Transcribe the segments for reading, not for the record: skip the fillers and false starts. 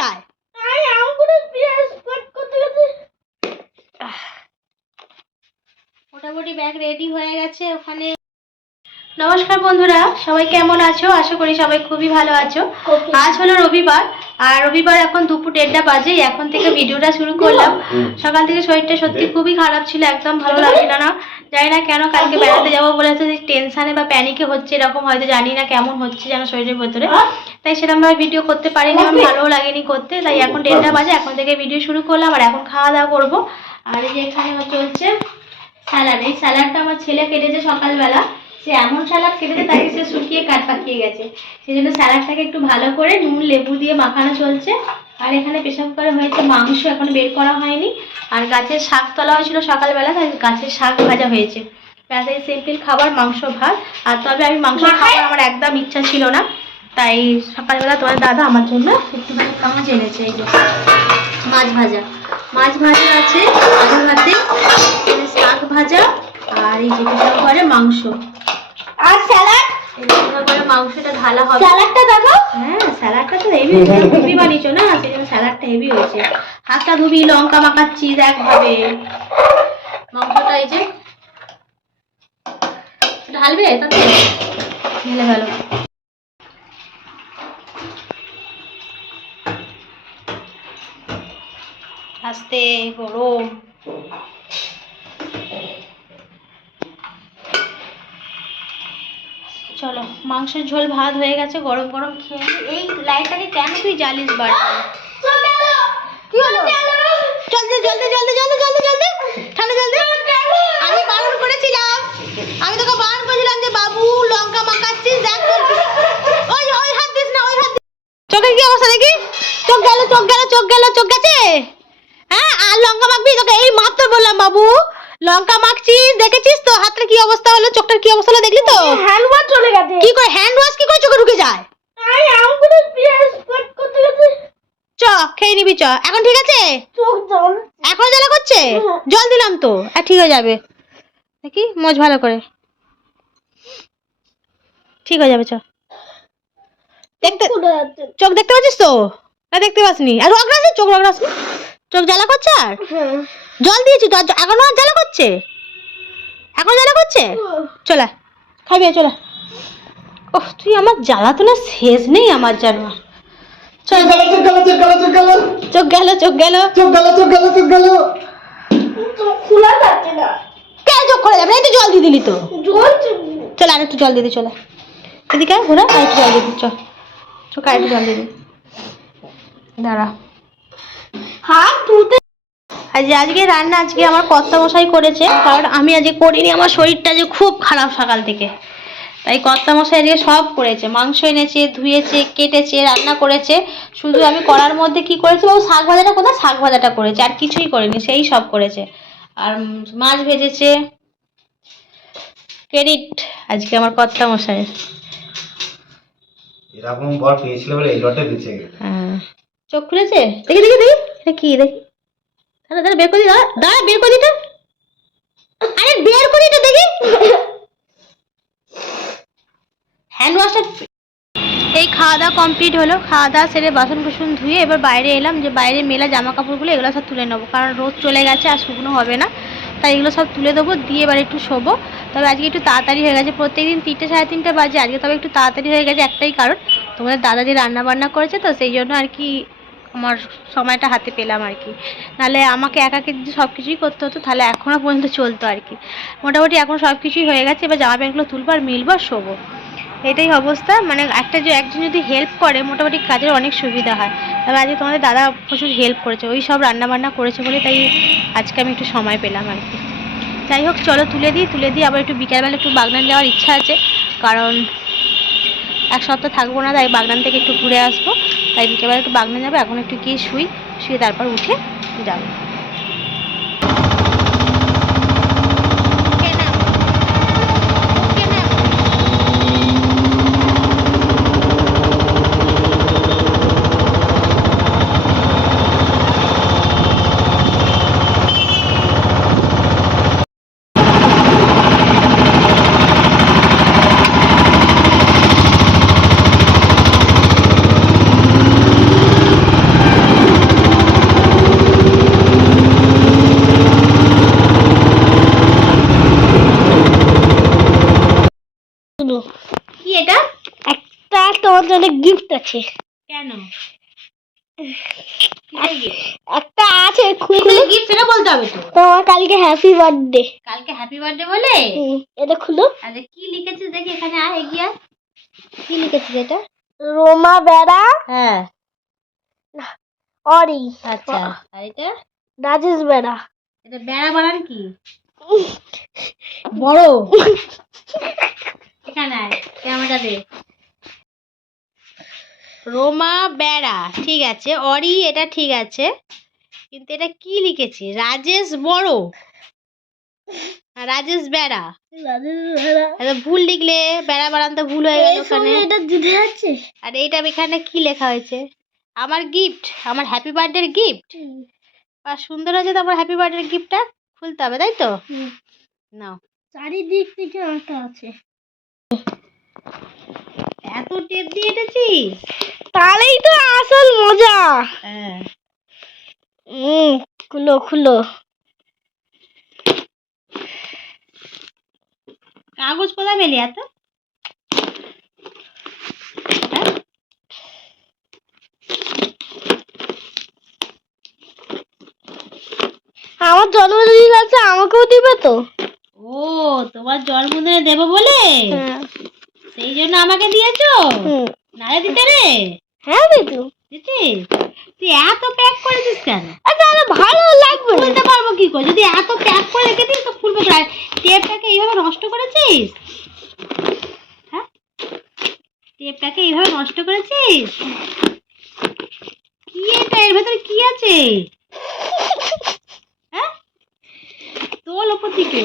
যায়? মোটামুটি bag ready হয়ে গেছে ওখানে। নমস্কার বন্ধুরা, সবাই কেমন আছো? আশা করি সবাই খুবই ভালো আছো। আজ হলো রবিবার, আর রবিবার এখন দুপুর 1:30 বাজে। এখন থেকে ভিডিওটা শুরু করলাম। সকাল থেকে শরীরটা সত্যি খুবই খারাপ ছিল, একদম ভালো লাগছিল না। জানি না কেন, কালকে বেড়াতে যাবো বলেছে, টেনশানে বা প্যানিকে হচ্ছে এরকম, হয়তো জানি না কেমন হচ্ছে যেন শরীরের ভেতরে, তাই সেরকমভাবে ভিডিও করতে পারিনি, আমার ভালোও লাগেনি করতে। তাই এখন 1:30 বাজে, এখন থেকে ভিডিও শুরু করলাম। আর এখন খাওয়া দাওয়া করবো। আর এই যে এখানে চলছে স্যালাড। এই স্যালাডটা আমার ছেলে কেটেছে সকালবেলা। সে এমন স্যালাড কেটেছে, তাকে সে শুকিয়ে কাঠ পাকিয়ে গেছে। সেই জন্য স্যালাডটাকে একটু ভালো করে নুন লেবু দিয়ে মাখানো চলছে। আর এখানে প্রেসার কুকারে হয়েছে মাংস, এখন বের করা হয়নি। আর গাছের শাক তোলা হয়েছিল সকালবেলা, তাই গাছের শাক ভাজা হয়েছে। ব্যাস এই সিম্পল খাবার, মাংস ভাত। আর তবে আমি মাংস খাবার আমার একদম ইচ্ছা ছিল না, তাই সকালবেলা তোমার দাদা আমার জন্য একটুখানি মাছ এনেছে। এই যে মাছ ভাজা, মাছ ভাজা আছে আলু ভাতে, শাক ভাজা, আর এই যে প্রেসার কুকারে মাংস আর স্যালাড। মাংসটা ঢালা হবে। স্যালাডটা দেখো। হ্যাঁ, স্যালাডটা তো হেভি, তুমি বানিয়েছো না, সেই জন্য স্যালাডটা হেভি হয়েছে। হাতটা ধুবি, লঙ্কা মাখাচ্ছি একভাবে। মাংসটা এই যে ঢালবে, তাতে ঢেলে ভালো। আস্তে গরম। চলো, মাংসের ঝোল ভাত হয়ে গেছে, গরম গরম খেয়ে। এই লাইটটাকে কেন তুই জ্বালিস বার? কি হলো? জলদি জলদি জলদি জলদি জলদি জলদি, ঠান্ডা জলদি। আমি বারণ করেছিলাম, আমি তোকে বারণ করেছিলাম যে বাবু লঙ্কা মাখাচ্ছিস, দেখ ওই ওই হাত দিস না, ওই হাত। চোখের কি অবস্থা দেখি? চোখ গেল, চোখ গেল, চোখ গেল, চোখ গেছে। হ্যাঁ, আর লঙ্কা মাখবি? তোকে এই মাত্র বললাম বাবু লঙ্কা মাখছিস, দেখেছিস তো হাতের কি অবস্থা হলো, চোখটার কি অবস্থা হলো দেখলি তো? হ্যান্ড ওয়াশ চলে গেছে। কি করে হ্যান্ড ওয়াশ কি করে চোখে ঢুকে যায়? চ খেয়ে নিবি, চ। এখন ঠিক আছে? এখন জ্বালা করছে? জল দিলাম তো, আর ঠিক হয়ে যাবে। দেখি মোজ ভালো করে, ঠিক হয়ে যাবে। চ, দেখতে চোখ দেখতে পাচ্ছিস তো? না দেখতে পাসনি? আর রগড়াছিস, চোখ রগড়াছিস, চোখ জ্বালা করছে। আর জল দিয়েছি তো, এখনো আর জ্বালা করছে? এখন জ্বালা করছে? চলা খাবি, চলা। ওহ, তুই আমার জ্বালা তো না শেষ নেই আমার যেন। চোখ গেল, চোখ গেল, চোখ গেল, চোখ গেল, চোখ গেল, চোখ গেল, চোখ গেল, চোখ গেল, চোখ গেল। খোলা যাচ্ছে না। কেন চোখ খোলা যাবে? একটু জল দিয়ে দিলি তো। চল আর একটু জল দিয়ে দি, চলে এদিকে ঘোরা, আর একটু জল দিয়ে দি। চল চোখ আর একটু জল দিয়ে দি, দাঁড়া। হাত ধুতে। আজকে রান্না আজকে আমার কর্তামশাই করেছে, কারণ আমি আজকে করিনি। আমার শরীরটা যে খুব খারাপ সকাল থেকে, তাই কর্তামশাই আজকে সব করেছে। মাংস এনেছে, ধুয়েছে, কেটেছে, রান্না করেছে। শুধু আমি করার মধ্যে কি করেছি বাবু, শাক ভাজাটা কোথায়? শাক ভাজাটা করেছে, আর কিছুই করেনি, সেই সব করেছে। আর মাছ ভেজেছে। ক্রেডিট আজকে আমার কর্তামশাই। এরকম বর পেয়েছিল বলে এই লটে বেঁচে গেল। হ্যাঁ, চোখ খুলেছে। দেখি দেখি দেখি, এটা কি দেখি? দাঁড়া দাঁড়া, বের করে দি, দাঁড়া বের করে দিটা। আরে বের করে দিটা দেখি। হ্যান্ড ওয়াশটা। এই খাওয়া দাওয়া কমপ্লিট হলো। খাওয়া দাওয়া সেরে বাসন কুসন ধুয়ে এবার বাইরে এলাম, যে বাইরে মেলা জামা কাপড়গুলো এগুলো সব তুলে নেবো, কারণ রোদ চলে গেছে আর শুকনো হবে না। তাই এগুলো সব তুলে দেবো, দিয়ে এবার একটু শোবো। তবে আজকে একটু তাড়াতাড়ি হয়ে গেছে, প্রত্যেকদিন 3টে সাড়ে 3টে বাজে, আজকে তবে একটু তাড়াতাড়ি হয়ে গেছে। একটাই কারণ, তোমাদের দাদা যে রান্না বান্না করেছে তো, সেই জন্য আর কি আমার সময়টা হাতে পেলাম আর কি। নাহলে আমাকে একাকে যদি সব কিছুই করতে হতো, তাহলে এখনও পর্যন্ত চলতো আর কি। মোটামুটি এখন সব কিছুই হয়ে গেছে, এবার জামা প্যান্টগুলো তুলবো আর মিলবো আর শোবো। এটাই অবস্থা। মানে একজন যদি হেল্প করে মোটামুটি কাজের অনেক সুবিধা হয়। তবে আজকে তোমাদের দাদা প্রচুর হেল্প করেছে, ওই সব রান্নাবান্না করেছে বলে তাই আজকে আমি একটু সময় পেলাম আর কি। যাই হোক, চলো তুলে দিই। আবার একটু বিকালবেলা একটু বাগনান যাওয়ার ইচ্ছা আছে, কারণ এক সপ্তাহ থাকবো না, তাই বাগনান থেকে একটু ঘুরে আসবো। তাই বিকেলবেলা একটু বাগনান যাবো। এখন একটু গিয়ে শুয়ে তারপর উঠে যাবো। জন্য গিফট আছে। কেন? একটা আছে, খুলে গিফট সেটা বলতে হবে তো। তোমার কালকে হ্যাপি বার্থডে। কালকে হ্যাপি বার্থডে বলে? এটা খুলো। আচ্ছা কি লিখেছিস দেখি, এখানে আয় এগিয়ে আয়। কি লিখেছিস এটা? রোমা বেড়া। হ্যাঁ। অরি। আচ্ছা, আর এটা? রাজেশ বেড়া। এটা বেড়া বানান কি? বড়। এখানে আয়, ক্যামেরা দে। রোমা বেড়া, ঠিক আছে। অরি, এটা ঠিক আছে, কিন্তু এটা কি লিখেছি? রাজেশ বড়, রাজেশ বেড়া। এটা ভুল লিখলে, বেড়া বানান তো ভুল হয়ে গেল ওখানে। এটা দিতে আছে। আর এইটা এখানে কি লেখা হয়েছে? আমার গিফট, আমার হ্যাপি বার্থডে গিফট। আর সুন্দর হয়েছে তো আমার হ্যাপি বার্থডে গিফটটা। খুলতে হবে তাই তো? নাও। চারিদিক থেকে আঁকা আছে। এত টেপ দিয়ে এঁটেছিস? তাহলেই তো আসল মজা। হ্যাঁ। খুলো খুলো। কাগজ কোথায় পেলি এত? আমার জন্মদিন আছে, আমাকেও দিবে তো? ও, তোমার জন্মদিনে দেবো বলে সেই জন্য আমাকে দিয়েছো? নারে দিতে রে? হ্যাঁ দিতু। দিতিস? তুই এত প্যাক করেছিস কেন? তাহলে ভালো লাগবে। খুলতে পারবো কি করে যদি এত প্যাক করে রেখে দিস? তো খুলবো কি? টেপটাকে এইভাবে নষ্ট করেছিস? হ্যাঁ, টেপটাকে এইভাবে নষ্ট করেছিস? কি এটা? এর ভেতরে কি আছে? হ্যাঁ, তোল ওপর থেকে।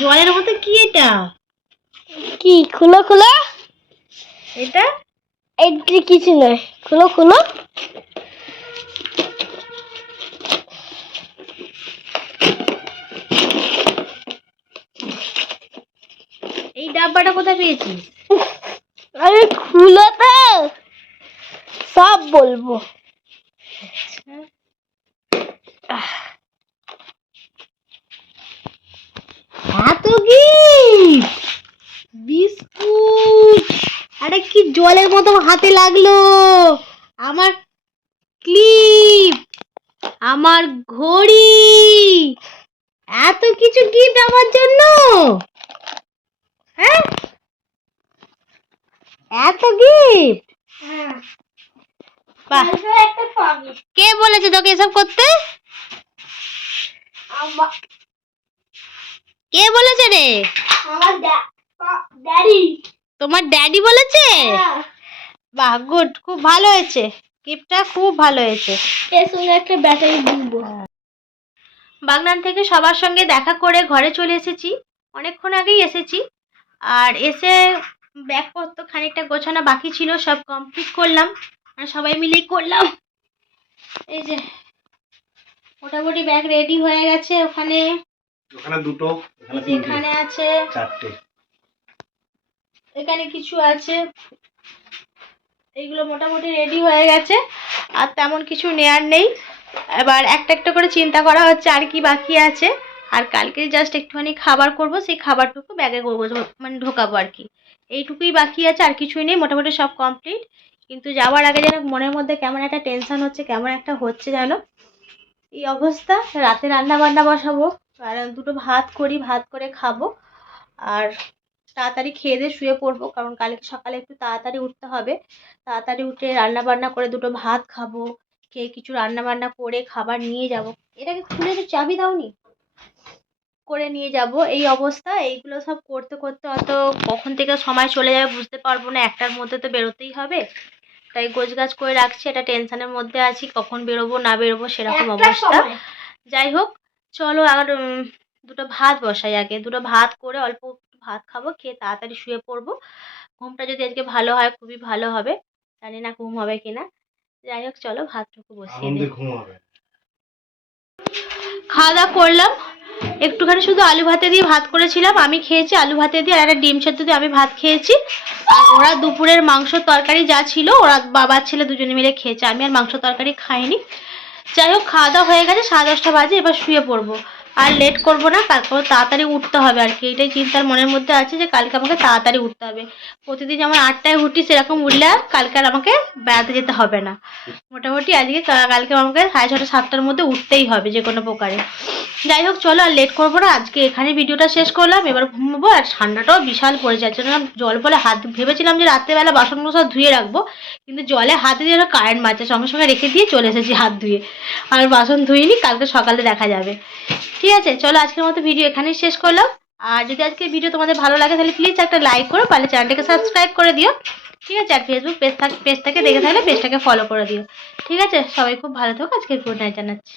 জলের মতো কি এটা? কি? খুলো খুলো। এটা এটা কিছু নয়, খুলো খুলো। এই ডাব্বাটা কোথায় পেয়েছিস? আরে খুলো তো, সব বলবো। এত গিফট, বিস্কুট। আরে কি জলের মতো হাতে লাগলো। আমার ক্লিপ, আমার ঘড়ি, এত কিছু গিফট আমার জন্য? হ্যাঁ, এত গিফট। বাহ, কে বলেছে তোকে এসব করতে? কে বলেছে রে? আমার ড্যাডি। তোমার ড্যাডি বলেছে? বাহ, গুড, খুব ভালো হয়েছে, গিফটটা খুব ভালো হয়েছে। এর সঙ্গে একটা ব্যাটারি কিনবো। বাগনান থেকে সবার সঙ্গে দেখা করে ঘরে চলে এসেছি, অনেকক্ষণ আগেই এসেছি। আর এসে ব্যাগপত্র খানিকটা গোছানো বাকি ছিল, সব কমপ্লিট করলাম, আর সবাই মিলেই করলাম। এই যে মোটামুটি ব্যাগ রেডি হয়ে গেছে। ওখানে দুটো, এখানে আছে চারটে, এখানে কিছু আছে, এইগুলো মোটামুটি রেডি হয়ে গেছে। আর তেমন কিছু নেয়ার নেই। এবার একটা একটা করে চিন্তা করা হচ্ছে আর কি বাকি আছে। আর কালকে জাস্ট একটুখানি খাবার করব, সেই খাবারটুকু ব্যাগে মানে ঢোকাবো আর কি। এইটুকুই বাকি আছে, আর কিছুই নেই, মোটামুটি সব কমপ্লিট। কিন্তু যাওয়ার আগে যেন মনের মধ্যে কেমন একটা টেনশন হচ্ছে, কেমন একটা হচ্ছে যেন। এই অবস্থা। রাতে রান্না বান্না বসাবো, আর দুটো ভাত করি, ভাত করে খাবো। আর তাড়াতাড়ি খেয়ে দিয়ে শুয়ে পড়বো, কারণ কালকে সকালে একটু তাড়াতাড়ি উঠতে হবে। তাড়াতাড়ি উঠে রান্না বান্না করে দুটো ভাত খাবো, খেয়ে কিছু রান্না বান্না করে খাবার নিয়ে যাব। এটাকে খুলে তো চাবি দাওনি, করে নিয়ে যাব। এই অবস্থা। এইগুলো সব করতে করতে অত কখন থেকে সময় চলে যাবে বুঝতে পারবো না। একটার মধ্যে তো বেরোতেই হবে, তাই গোছগাছ করে রাখছি। এটা টেনশনের মধ্যে আছি, কখন বেরোবো না বেরোবো সেরকম অবস্থা। যাই হোক, চলো আর দুটো ভাত বসাই আগে। দুটো ভাত করে অল্প ভাত খাবো, খেয়ে তাড়াতাড়ি শুয়ে পড়বো। ঘুমটা যদি আজকে ভালো হয় খুবই ভালো হবে, জানি না ঘুম হবে কিনা। যাই হোক, চলো ভাতটুকু বসিয়ে দিই। ঘুম হবে। খাওয়া দাওয়া করলাম, একটুখানি শুধু আলু ভাতে দিয়ে ভাত করেছিলাম, আমি খেয়েছি আলু ভাতে দিয়ে, আর একটা ডিম সেদ্ধ দিয়ে আমি ভাত খেয়েছি। আর ওরা দুপুরের মাংস তরকারি যা ছিল, ওরা বাবার ছেলে দুজনে মিলে খেয়েছে, আমি আর মাংস তরকারি খাইনি। যাই হোক, খাওয়া দাওয়া হয়ে গেছে, 10:30 বাজে, এবার শুয়ে পড়বো। আর লেট করব না, কালকে আমার তাড়াতাড়ি উঠতে হবে আর কি। এটাই চিন্তার মনের মধ্যে আছে যে কালকে আমাকে তাড়াতাড়ি উঠতে হবে। প্রতিদিন যেমন 8টায় উঠি সেরকম উঠলে আর কালকে আর আমাকে বেড়াতে যেতে হবে না। মোটামুটি আজকে কালকে আমাকে 6:30 7টার মধ্যে উঠতেই হবে যে কোনো প্রকারে। যাই হোক চলো আর লেট করবো না, আজকে এখানে ভিডিওটা শেষ করলাম। এবার ঘুমবো। আর ঠান্ডাটাও বিশাল পড়ে যাচ্ছে না, জল ফলে হাত ভেবেছিলাম যে রাত্রেবেলা বাসনগুলো সব ধুয়ে রাখবো, কিন্তু জলে হাত দিয়ে কারেন্ট মারছে, সঙ্গে সঙ্গে রেখে দিয়ে চলে এসেছি হাত ধুয়ে। আর বাসন ধুইনি, কালকে সকালে দেখা যাবে। ঠিক আছে চলো আজকের মতো ভিডিও এখানেই শেষ করলাম। আর যদি আজকের ভিডিও তোমাদের ভালো লাগে তাহলে প্লিজ একটা লাইক করো, পারলে চ্যানেলটাকে সাবস্ক্রাইব করে দিও। ঠিক আছে, আর ফেসবুক পেজটাকে দেখে থাকলে পেজটাকে ফলো করে দিও। ঠিক আছে, সবাই খুব ভালো থাকো। আজকে গুড নাইট জানাচ্ছি।